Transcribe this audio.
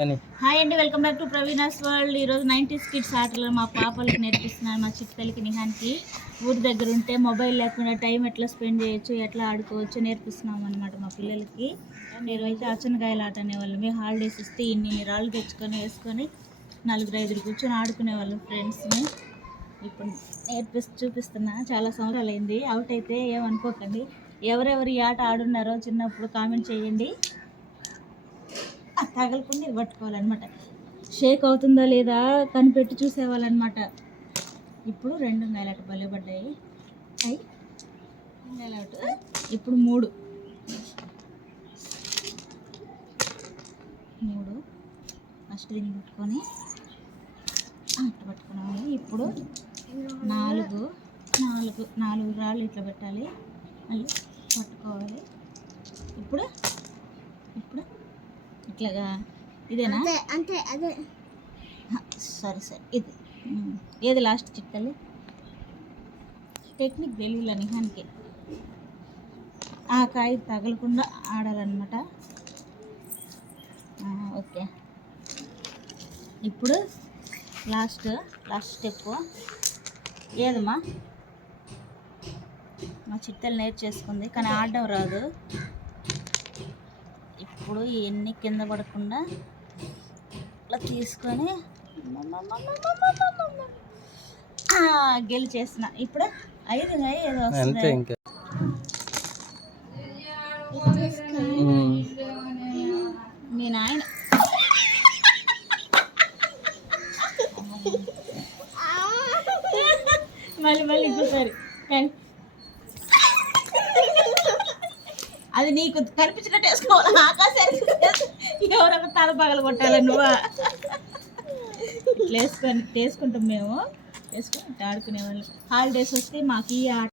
Hi అండి, welcome back to Praveena's world. ఈరోజు 90s kids ఆటలు మా పాపలకి నేర్పిస్తున్నాను. మా చిట్టలకి నిహాన్కి ఊరి దగ్గర ఉంటే మొబైల్ లేకుండా టైం ఎట్లా స్పెండ్ చేయొచ్చు, ఎట్లా ఆడుకోవచ్చు నేర్పిస్తున్నాం అనమాట మా పిల్లలకి. నేను అయితే అచ్చనకాయలు ఆట అనేవాళ్ళం. హాలిడేస్ ఇస్తే ఇన్ని రాళ్ళు తెచ్చుకొని వేసుకొని 4-5 కూర్చొని ఆడుకునేవాళ్ళం ఫ్రెండ్స్ని. ఇప్పుడు చూపిస్తున్నా. చాలా సంవత్సరాలు అయింది. అవుట్ అయితే ఏమనుకోకండి. ఎవరెవరు ఈ ఆట ఆడున్నారో చిన్నప్పుడు కామెంట్ చేయండి. తగలకుండా ఇది పట్టుకోవాలన్నమాట. షేక్ అవుతుందో లేదా కనిపెట్టి చూసేవాళ్ళనమాట. ఇప్పుడు 2 నెలలు భలే పడ్డాయి. అయి నెలవుట్. ఇప్పుడు 3 ఫస్ట్ దీన్ని పట్టుకొని అట్లా పట్టుకున్నాము. ఇప్పుడు 4 రాళ్ళు ఇట్లా పెట్టాలి, మళ్ళీ పట్టుకోవాలి. ఇప్పుడు ఇట్లాగా ఇదేనా? అంతే. అదే సరే ఇది ఏది లాస్ట్ చిట్టలు? టెక్నిక్ తెలియలే నిహాన్కి. ఆ కాయ తగలకుండా ఆడాలన్నమాట. ఓకే, ఇప్పుడు లాస్ట్ స్టెప్ ఏదమ్మా? మా చిట్టలు నేర్చేసుకుంది కానీ ఆడడం రాదు. ఇప్పుడు ఇవన్నీ కింద పడకుండా ఇట్లా తీసుకొని గెలిచేసిన. ఇప్పుడు 5 ఏదో వస్తుంది. మీ నాయన మళ్ళీ ఇంకోసారి. అది నీకు కనిపించినట్టు వేసుకోవాలి. ఆకాశానికి ఎవరైనా తల పగల కొట్టాలి నువ్వు. ఇట్లా వేసుకుంటాం మేము. వేసుకొని ఆడుకునేవాళ్ళం. హాలిడేస్ వస్తే మాకు ఈ ఆట